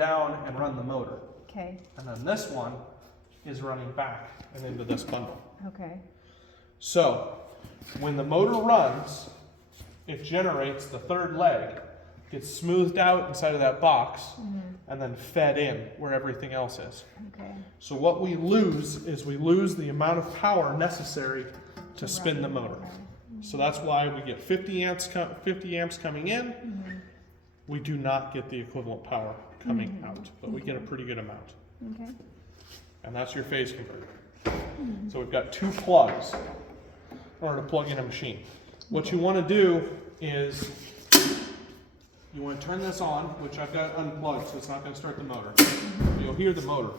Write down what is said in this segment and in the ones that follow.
down and run the motor. Okay. And then this one is running back and into this bundle. Okay. So when the motor runs, it generates the third leg, gets smoothed out inside of that box, and then fed in where everything else is. Okay. So what we lose is we lose the amount of power necessary to spin the motor. So that's why we get 50 amps coming in. We do not get the equivalent power coming out, but we get a pretty good amount. Okay. And that's your phase converter. So we've got 2 plugs in order to plug in a machine. What you want to do is you want to turn this on, which I've got unplugged, so it's not going to start the motor. You'll hear the motor,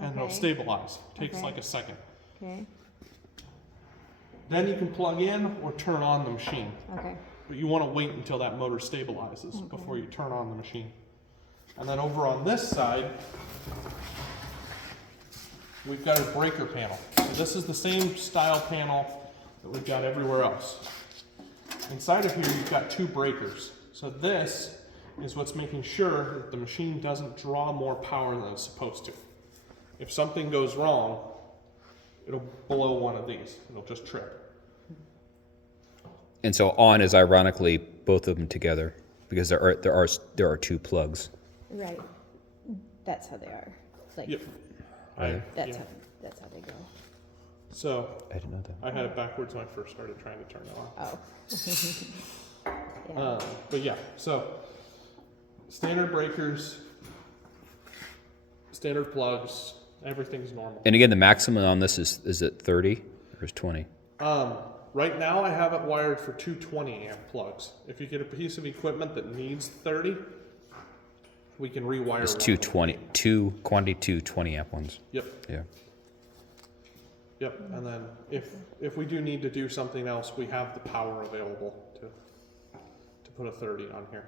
and it'll stabilize. Takes like a second. Okay. Then you can plug in or turn on the machine. Okay. But you want to wait until that motor stabilizes before you turn on the machine. And then over on this side, we've got a breaker panel. So this is the same style panel that we've got everywhere else. Inside of here, you've got 2 breakers. So this is what's making sure that the machine doesn't draw more power than it's supposed to. If something goes wrong, it'll blow one of these. It'll just trip. And so on is ironically both of them together because there are 2 plugs. Right. That's how they are. Like Yep. that's how they go. So I didn't know that. I had it backwards when I first started trying to turn it on. Oh. But yeah, so standard breakers, standard plugs, everything's normal. And again, the maximum on this is it 30 or is 20? Right now I have it wired for 2 20 amp plugs. If you get a piece of equipment that needs 30, we can rewire It's one. 2 20 amp ones. Yep. Yeah. Yep. And then if we do need to do something else, we have the power available to put a 30 on here.